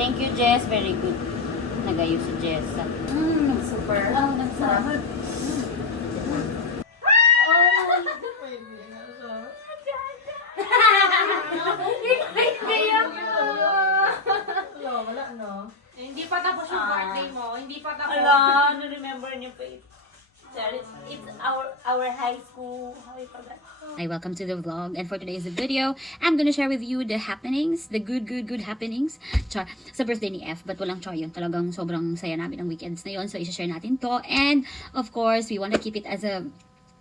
Thank you, Jess. Very good. Nagayo si Jess. Super. Oh, nagsarap. Wala, no? Hindi pa tapos yung birthday mo. Hindi pa tapos. Ala, na-remember niyo pa ito. It's our high school. Hi, welcome to the vlog. And for today's video, I'm gonna share with you the happenings, the good happenings. Char, sa birthday ni F, but walang char yun. Talagang sobrang saya namin ang weekends na yun. So, isa-share natin to. And, of course, we wanna keep it as a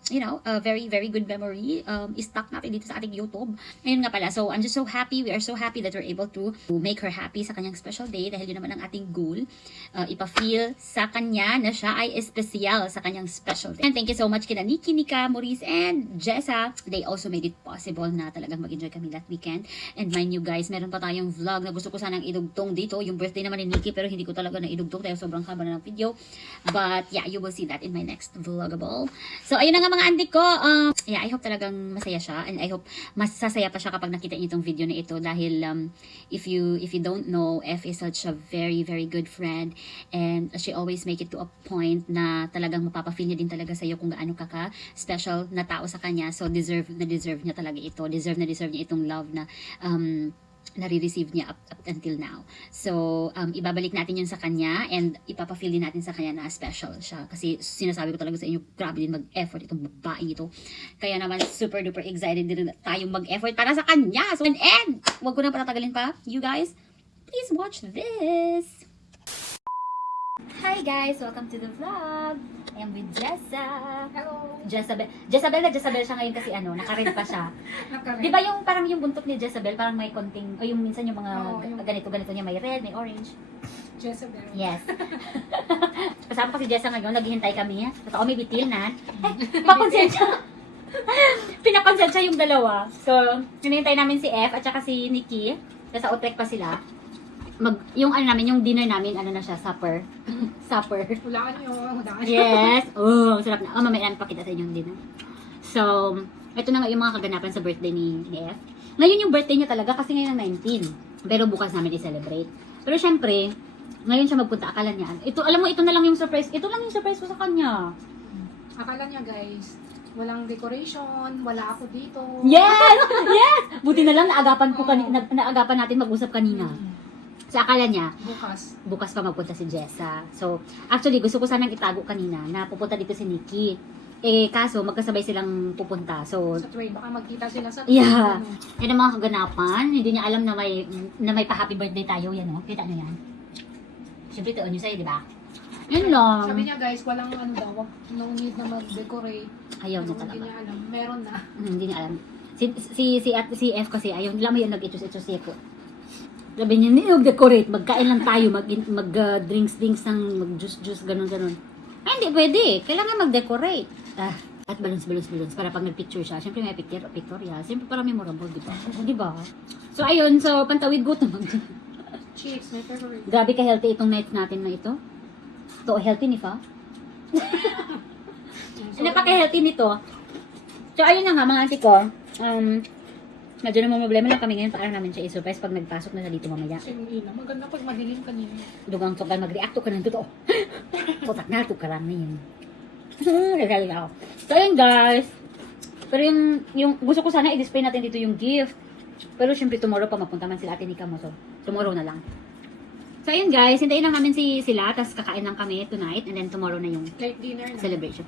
a very good memory. Stuck natin dito sa ating YouTube. Ayun nga pala. So, I'm just so happy. We are so happy that we're able to make her happy sa kanyang special day dahil yun naman ang ating goal. Ipa-feel sa kanya na siya ay espesyal sa kanyang special day. And thank you so much kina Nikki, Nika, Maurice, and Jessa. They also made it possible na talagang mag-enjoy kami that weekend. And mind you guys, meron pa tayong vlog na gusto ko sanang idugtong dito. Yung birthday naman ni Nikki, pero hindi ko talaga na idugtong dahil sobrang haba na ng video. But yeah, you will see that in my next vlogable. So, ayun na nga mga auntie ko, I hope talagang masaya siya, and I hope masasaya pa siya kapag nakita niyo itong video na ito dahil if you don't know, F is such a very good friend, and she always make it to a point na talagang mapapa-feel niya din talaga sa iyo kung gaano ka special na tao sa kanya. So deserve niya talaga ito. Deserve niya itong love na nare-receive niya up until now. So, ibabalik natin yun sa kanya and ipapa-feel din natin sa kanya na special siya. Kasi sinasabi ko talaga sa inyo, grabe din mag-effort itong babae ito. Kaya naman, super duper excited din tayong mag-effort para sa kanya. So, and wag ko na patatagalin pa. You guys, please watch this. Hi guys! Welcome to the vlog. I am with Jessa. Hello. Jezabel siya ngayon kasi naka-red pa siya. Di ba yung parang yung buntot ni Jezabel parang may konting, o yung minsan yung mga ganito niya, may red, may orange. Jezabel. Yes. Kasama pa si Jessa ngayon, naghihintay kami. Totoo, may bitil na. Pakonsensya. Pinakonsensya yung dalawa. So, hinihintay namin si F at saka si Nikki. Nasa Utrecht pa sila. Yung dinner namin, na siya, supper. Supper. Hulaan nyo. Yes. Oh, sarap na. Mamaya namin pakita sa inyo yung dinner. So, ito na nga yung mga kaganapan sa birthday ni F. Ngayon yung birthday niya talaga kasi ngayon ang 19. Pero bukas namin i-celebrate. Pero syempre, ngayon siya magpunta. Akala niya, alam mo, ito na lang yung surprise. Ito lang yung surprise ko sa kanya. Akala niya guys, walang decoration, wala ako dito. Yes! Yes! Buti na lang naagapan natin mag-usap kanina. So, akala niya, bukas pa magpunta si Jessa. So, actually, gusto ko sanang itago kanina na pupunta dito si Nikki. Kaso, magkasabay silang pupunta. So, sa train, baka magkita sila sa train. Yeah. Yan ang mga kaganapan. Hindi niya alam na may pa-happy birthday tayo. Yan, oh. Kita niyo yan. Siyempre, ito nyo sa'yo, di ba? Yun lang. Sabi niya guys, walang no need na mag-decorate. Ayaw niya talaga. Hindi niya alam. Meron na. Hindi niya alam. Si F kasi, ayaw. Alam mo yun, nag-itus-itus ko. Sabi niya, mag-decorate, magkain lang tayo, mag-drinks ng mag-juice, ganun. Ay, hindi pwede. Kailangan mag-decorate. At balloons, para pag nag-picture siya. Siyempre may pictorial. Siyempre para memorable, di ba? Di ba? So, ayun. So, pantawid gutom. Chips, my favorite. Grabe ka-healthy itong nights natin na ito. Ito, healthy ni Fa. Napaka-healthy nito. So, ayun na nga, mga auntie ko. Medyo namang problema lang kami ngayon. Paano namin siya i-surprise pag nagpasok na siya dito mamaya. Maganda pag madilim kanina. Dugang sogal mag-react ka ng totoo. Putak na, ka lang na yun. Nagsalit ako. So, ayun guys. Pero yung gusto ko sana i-display natin dito yung gift. Pero syempre tomorrow pa mapunta man sila Ate Nika mo. So, tomorrow na lang. So, ayun guys. Hintayin lang namin sila. Tapos kakain lang kami tonight. And then tomorrow na yung late dinner na. Celebration.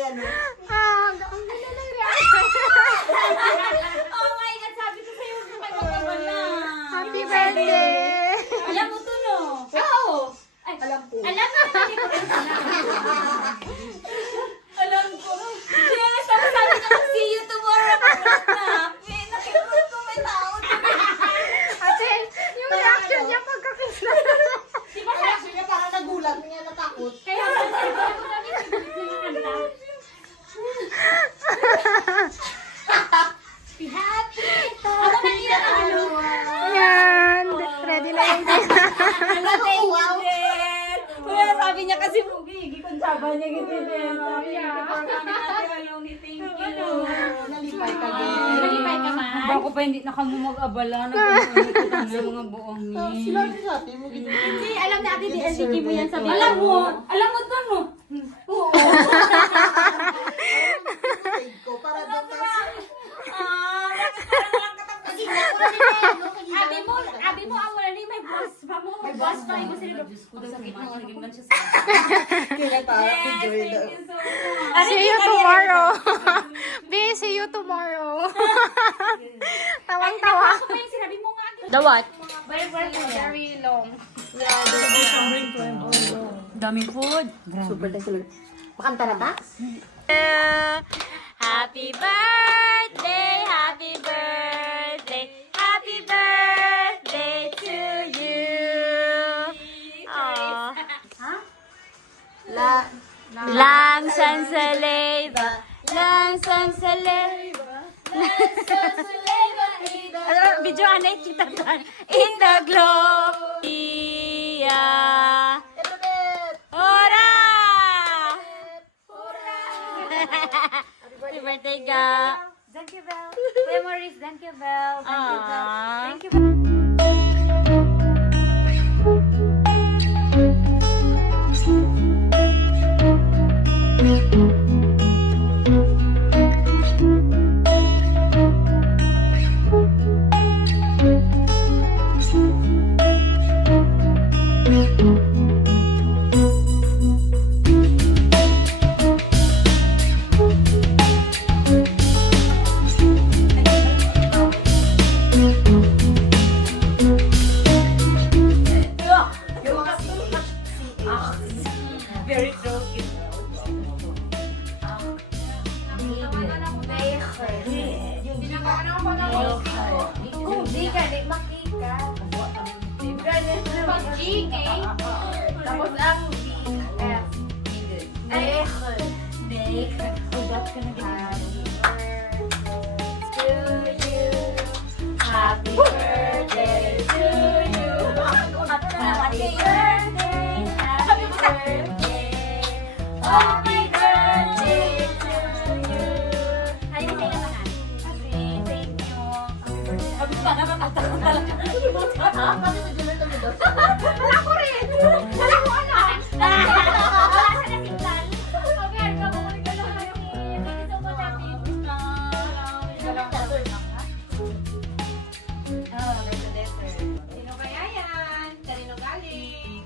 yan. Ang ganda ng reaction. Oh my God, sabi ko sa'yo, huwag na kayo magkabala. Happy birthday! Alam mo to, no? Oo. Ay, Alam ko. alam na, hindi ko rin alam ko. Yes, ako sabi niya, see you tomorrow. Nakulat na. Nakikulot ko, may tao. Ate, yung reaction niya pagkakita. Di ba Kaya siya parang nagulat, niya natakot. kaya ako namin sinunod. Be happy. Ako na iyan ang ano. Yan, ready na yung Ano, thank you, Jen. Kuya, sabi niya kasi, gigikon sabi niya, gigikon. Sabi niya, kami natin, along ni thank you. Nalipay ka din. Nalipay ka man. Bako pa hindi na kamo mag-abala. Nag-ulit sa mga buong ni. Sila sa atin mo gito. Hindi, alam na ate, di LCG mo yan sa Alam mo to no? Oo. Ko para daw kasi. Abi mo, ang wala ni may boss pa mo. May boss pa, ikaw sila. Sakit mo, naging man siya sa Kaya ta, enjoy Thank daw. you so much. See you tomorrow. B, see you tomorrow. Tawang-tawa. Ako pa yung sinabi mo nga. The what? Very long. Daming food. Super na sila. Makanta na ba? Happy birthday, happy birthday, happy birthday to you. Aww. Lang san sa leyva, lang san sa leyva, lang san sa leyva. Video anay kita tan in the globe. Yeah. Hora! Happy birthday, Ga. Thank you, Belle. Memories, thank you, Belle. Thank you, Belle. Thank you, Belle. Very broken. Kung di ka, di makika. Pag G, eh. Tapos ang B, F. Becher. Becher. Oh, that's gonna be happy birthday to you. Happy birthday. Happy birthday. Oh, my birthday to you. Ay, hindi naman na. Kasi, thank you. Happy birthday. Happy birthday. Wala ko rin. Wala ko alam. Wala sa natingnan. Okay, ano ba? Thank you so much, Happy Sino kaya yan? Kanino galing?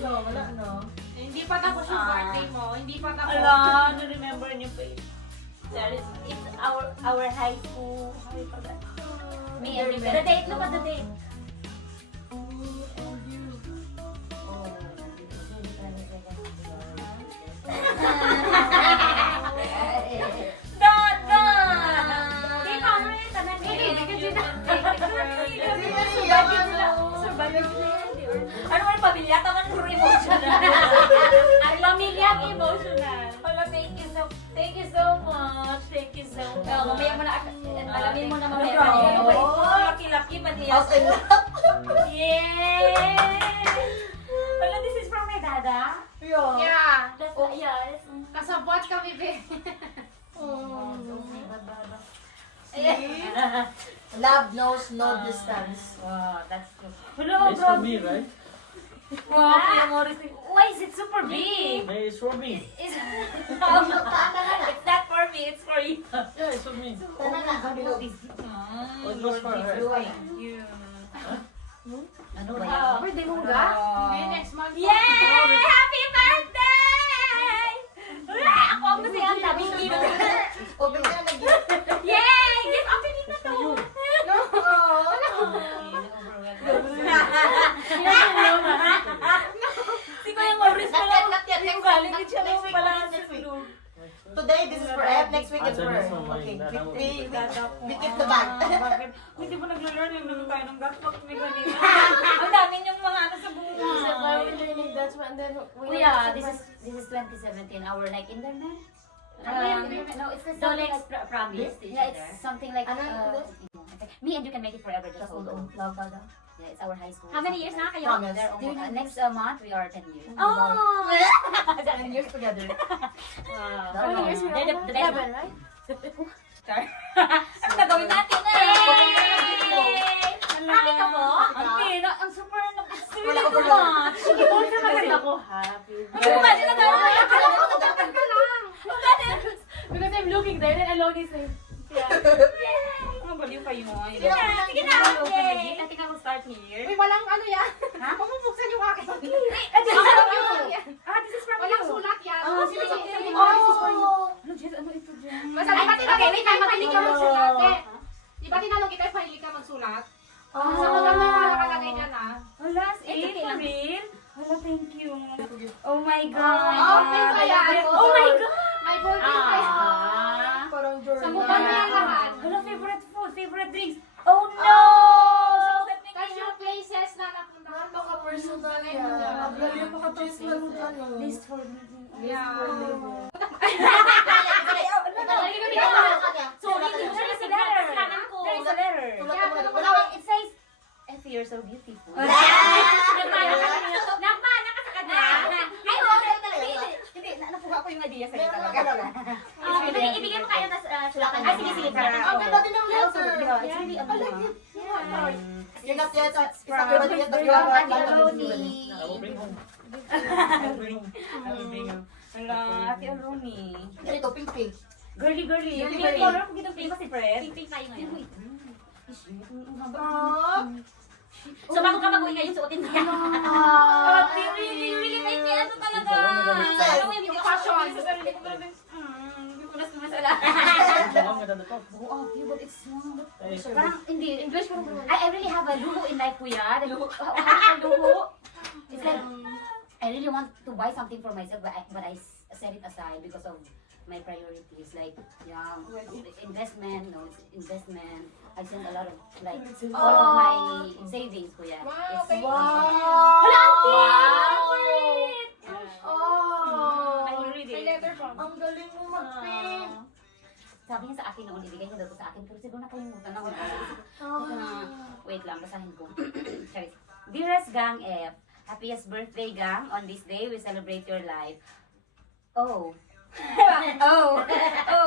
Wala, no? Hindi pa tapos yung birthday mo. Hindi pa tapos. Ala, na-remember niyo pa yun. It's our high school. How you forgot? Me and you. The date, look at the date. Di pa, ano yun? Tanan ano man pamilya? Taman puro emotional. Ang pamilyang emotional. Wala, thank you so much. Thank you so much. Mamaya mo na, alamin mo na mamaya. Laki-laki pa niya. Yay! Wala, this is from my dada. Yeah. That's, yes. Kasabot kami, be. Love knows no distance. Wow, that's good. Hello, bro. me, right? Wow, Kuya Morris. Why is it super big? It's for me. It's not for me. It's for you. Yeah, it's for me. Tara na, kabilo. Oh, it was for her. Thank you. Ano ba yan? Birthday mo ga? Hindi, next month. Yay! Happy birthday! Wala! Ako ang masaya ang sabi niyo. Open ka na nag-gift. Yay! Gift opening na to. No. Si Kuya Maurice Not pala. yet, not yet. Yung galing Next siya week, pala next sa week. Blue. Today, this is for F. Next week, it's Answer for this her. one, Okay, mine. That we keep the bag. Bakit? Hindi mo naglo-learn yung naman tayo ng gaspak may ganito. Ang dami yung mga ano sa buhay. We're learning that's one, and then Kuya, this is 2017, our like internet. No, it's the something like promise to each Yeah, other. it's Something like ano? me and you can make it forever. Just hold on. Love, love, love. Yeah, it's our high school. How many years na kayo? Promise. They're almost, next month we are 10 years. Oh! 10 years together. How many years They're the best. 11, right? Ano gagawin natin? Yay! Happy ka po? Ang super Wala ko so pa. much. Sige, kung sa maganda ko, happy Ano ba? Sino gagawin? Akala ko nagdapat ka lang. Because I'm looking there, then alone is like, Ang baliw kayo. Sige na, Sige na. Yay! I think I will start here. uy, walang ano yan. Ha? Pamubuksan yung akin. This is from you. This is from Walang you. sulat yan. Oh, Sige, sige, sige, sige. sige. Oh! Ano, Jess? Ano ito, Jess? Basta di ba tinanong kita, mahilig ka magsulat? Oh. Di ba tinanong kita, mahilig ka magsulat? Oh. Sa mga nakalagay dyan ah. Wala, It's okay for lang. real? Wala, thank you. Oh my God. Oh, thank you, yan. Oh my God. My birthday pa yan. Parang journal. Sa mukha mo yan lahat. Wala, favorite food, favorite drinks. Oh no! So that makes Tapos me yung places na napuntahan. Baka personal yan. Ang galing mo ka-choose lang ano. list for me. Yeah. So, there is a letter. There is a letter. Wala. It says, F, you're so beautiful. Nagmana ka sa kanya. Ay, hindi, nakuha ko yung idea sa'yo talaga. Ibigay mo kayo na sulatan. Ay, sige, sige. Ang ganda din ng letter. It's really a good. You're not yet at From yet, but you have a I will bring home. I will bring home. Wala, Ate Aloni. Ito, pink pink. Girly. Girly, Yung girly. color ko dito famous si Fred. Pink tayo ngayon. So, bago ka mag-uwi ngayon, suotin mo yan. Ate, really make me ano talaga. Alam mo yung fashion. Sa sarili ko talaga. Hindi ko nas naman sala. Ang ganda na to. Oh, okay, but it's small. Ay, Parang, hindi. English ko rin. I really have a luho in life, kuya. Luho. It's like, I really want to buy something for myself, but I set it aside because of my priorities, like investment. I send a lot of like all of my savings, kuya. Wow, It's- Wow! Hala, auntie! Oh! I will read May it. letter from. Ang galing mo mag-pink. Sabi niya sa akin noon, ibigay niya daw to sa akin, pero siguro nakalimutan ako. Wait lang, basahin ko. Sorry. Dearest Gang F, happiest birthday, Gang. On this day, we celebrate your life. Oh. Oh,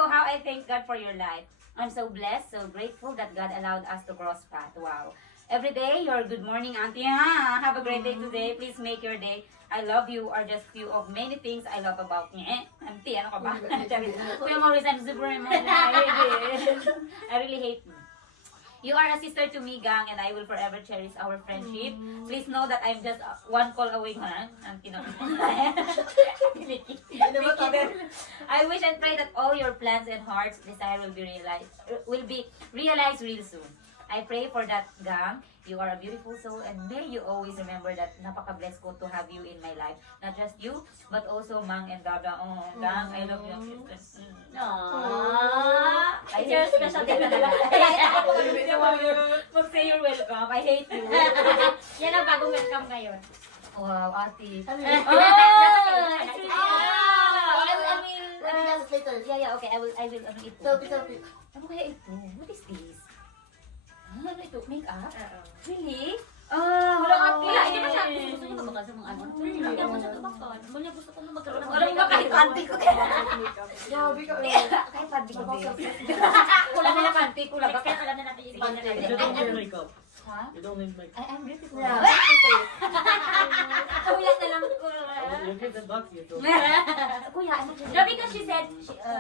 how I thank God for your life. I'm so blessed, so grateful that God allowed us to cross path. Wow. Every day, your good morning, auntie. Ha? Have a great day today. Please make your day. I love you are just few of many things I love about me. Auntie, ano ka ba? Kuya Maurice, I'm super emotional. I really hate you. You are a sister to me, Gang, and I will forever cherish our friendship. Please know that I'm just one call away. Auntie, no. I wish and pray that all your plans and heart's desire will be realized real soon. I pray for that, Gang. You are a beautiful soul, and may you always remember that napaka-blessed ko to have you in my life. Not just you, but also Mang and Dada. Oh, Gang, I love you. Aww. I share special day talaga. Mag-say you're welcome. I hate you. Yan ang bagong welcome ngayon. Wow, ate. Ano Oh! yun? I will, Later. yeah, okay. I will, ano ito? Selfie. Ano kaya ito? What is this? Ano ito? Makeup? Really? Wala ate. Wala, hindi ba siya? Gusto niyo mabagal sa mga ano? Hindi mo siya tumakon. Gusto ko na magkaroon ng walang iba kahit panty ko. Grabe ka. Kahit panty ko. Kulang na lang panty ko lang. Bakit alam na natin yung Panty. You don't need makeup. Ha? You don't need makeup. I'm beautiful. Yeah. Kulang na lang ko. You You give that back to you too. Kuya, ano siya? No, because she said,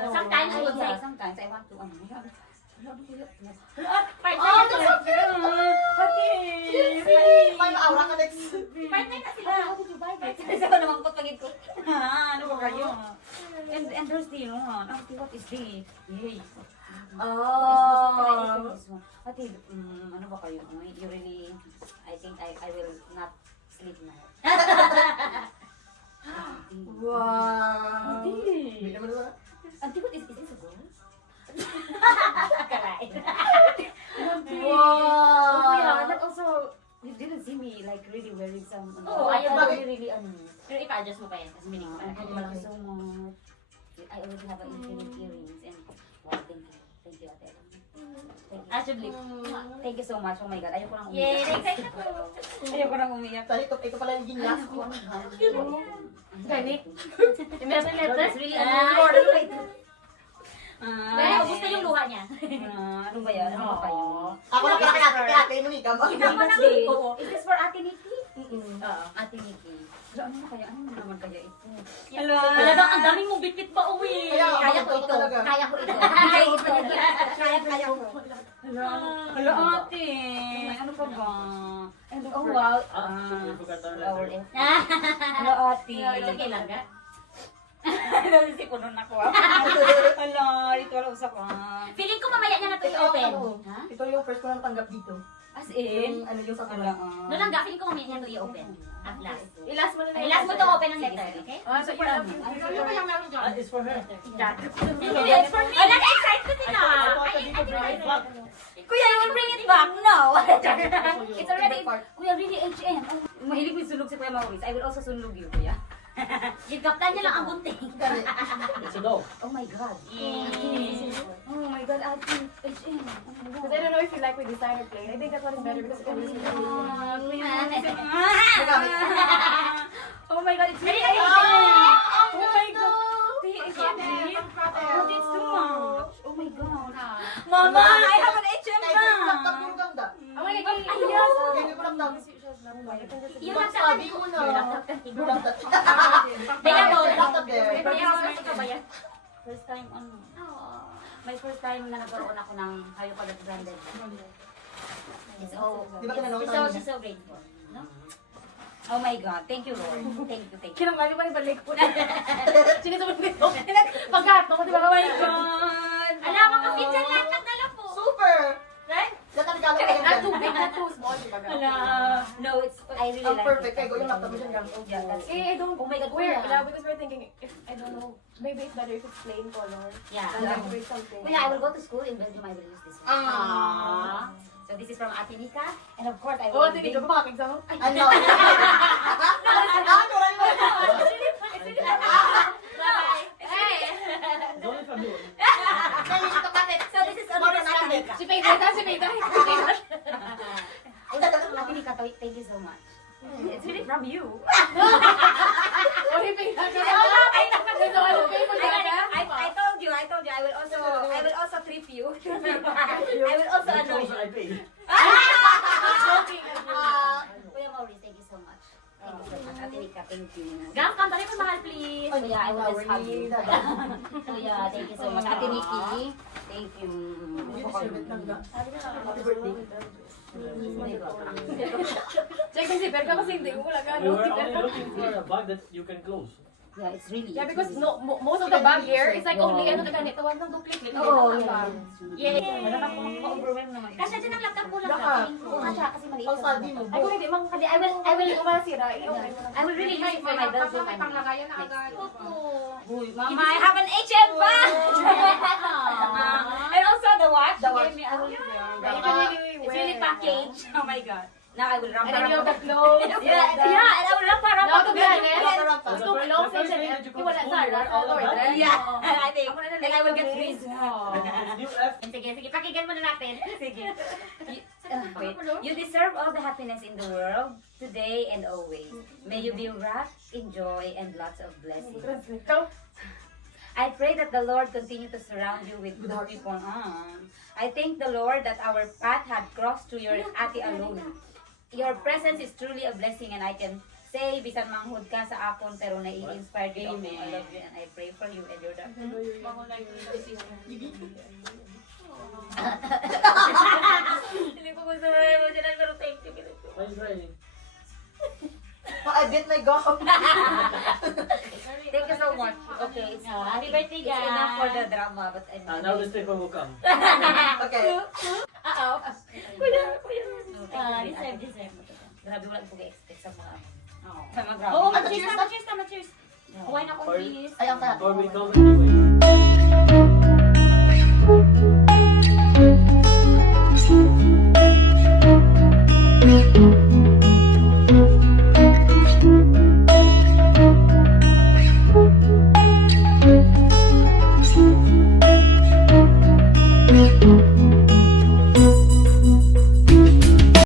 sometimes she would say, Sometimes I want to, part-time na sila. May aura ka next. Part-time na sila. How did you buy that? Kasi ako naman pagpagid ko. Ano ba kayo? And there's the, what is this? Yay. Oh. Ate, ano ba kayo? You really, I think I will not sleep now. Wow. Ate, May naman wala. Auntie, what is this a girl? Kalain. Oh, Wow. yeah, that also, you didn't see me like really wearing some, Oo, ayun, really, really, Pero ipa-adjust mo pa yan kasi minig mo pa. Thank you so much. I already have an infinite earrings and wow, thank you. Thank you, Ate. Thank you. Actually, Thank you so much. Oh my God, ayoko nang yay, umiyak. excited ako. Ayoko nang umiyak. Tali, ito pala yung ginyas ko. Gani? Imagine letter. It's really important. Pero gusto yung luha niya. Ano ba yan? Ano ba kayo? Ako lang kaya ate mo ni Gabo. Kita mo na Oo. Is this for Ate Nikki? Oo. Ate Nikki. Pero ano na kaya? Ano naman kaya ito? Wala daw, ang daming mong bitbit pa uwi. Kaya ko ito talaga. Kaya ko ito. Kaya ko. Hala, ate. Ano pa ba? Oh, wow. You forgot our Flower letter. and... Hala, ate. It's okay lang ka? Kasi ko nun ako. Hala, ito wala usak Feeling ko mamaya niya na ito i-open. Ha? Ito yung first ko nang tanggap dito. As in? Yung ano yung sa Hala, kanila. No lang, feeling ko mamaya niya ito i-open. At last. I-last mo na Ay, last mo to open ang letter, okay? Ah, so parang It's for her. It's for me. Wala, excited ko sila. I thought that you could bring it back. Kuya, you will bring it back? No! It's already, Kuya, really H&M. Oh, mahilig mo yung sunog si Kuya Maurice. I will also sunlog you, Kuya. yung kaptan niya lang ang bunting. It's a dog. Oh my God. Yay. Oh my God, ate. H&M. Oh my Because I don't know if you like with designer plain. I think that one is better because it's always Oh my God, it's really Ready, H&M. ready? Oh my God. H&M. Oh, it's too much. Oh my God. Mama, I have an H&M Kaya ko yung laptop bag. yung ganda. Oh my God, Kaya ko yung laptop. Yung Yung laptop. sabi mo na. Yung laptop. Tingnan mo. Yung laptop there. First time, my first time na nagkaroon ako ng Hayo Pagat branded. It's oh, Di ba tinanong So, she's so grateful. No? oh my God. Thank you, Lord. Thank you, thank you. Kinamali pa rin balik po. Sinisabot ko ito. Pagkato ko, di ba? Oh my God. Alam mo, kapit dyan lahat ng dala po. Super! Right? Dapat regalo ko Not yan. too big, not too small. di ba? No, it's, I really Ang like perfect. it. Kaya ko yung laptop mo dyan gang. Yeah, that's Eh, I don't. Oh my God, Weird. Kuya. Yeah, because we're thinking, if I don't know, maybe it's better if it's plain color. Yeah. Than like with something. Kuya, I will go to school in Belgium. I will use this one. Aww. So this is from Ate Nika. And of course, I Oh, will hindi ko pa exam. Ay, Ano? Ano? It's only from you. So, this is only from Ate Nika. si Peita, si Peita. Ate Nika, thank you so much. It's really from you. Oh, si Peita. I told you, I will also trip you. I will also You annoy chose, you. I pay. Kuya Maurice, thank you so much. Thank you so much. Ate Nika, thank you. Gam, kanta rin mo mahal, please. Kuya, I will just hug you. Kuya, thank you so much. Ate Nikki, thank you. Happy birthday. Check the zipper ka kasi hindi mo wala ka. We were only looking for a bag that you can close. Yeah, it's really. Yeah, because no, most of the bag here is like only ano na ganito. Wag nang duplicate. Oo, Yay! Wala na akong ma-overwhelm naman. Kasi dyan ang laptop ko lang Baka. ka. feeling ko. Oo, kasi kasi maliit. Ang study mo. Ay, kung hindi, mang Kasi I will hindi ko masira. I will really use it for my Belgium and panglagayan na agad. Uy, Mama, I have an H&M bag! And also the watch. The She watch. gave me. I will You can really It's wear really it. packaged. Oh my God. Now I will ramp And then you have the around. clothes. Yeah, and I will ramp around. Now, to be honest, The two clothes the first and day then that you you go to wala school, sa you wear all of that? Yeah, I think. Ako na lang And I will get kami. freeze. And you left. Sige, sige, pakinggan mo na natin. Sige. Wait. You deserve all the happiness in the world, today and always. May you be wrapped in joy and lots of blessings. I pray that the Lord continue to surround you with good people. I thank the Lord that our path had crossed to your ate alone. Your presence is truly a blessing and I can Say, bisan manghud ka sa akon, pero nai-inspired ka ako. I love you and I pray for you and you're the... Hindi ko gusto na emotional, pero thank you. Pa-edit my God. Thank you so much. Okay, it's Happy birthday, it's enough for the drama, but I'm Now the stripper will come. Okay. Deserve mo to. Grabe, wala ko expect sa mga Oo. sa mga drama. Oo, Ano, mag-cheers cheers tama, cheers tama, cheers. Kuhain akong Or- cheese. Ayun ka. Or we come anyway.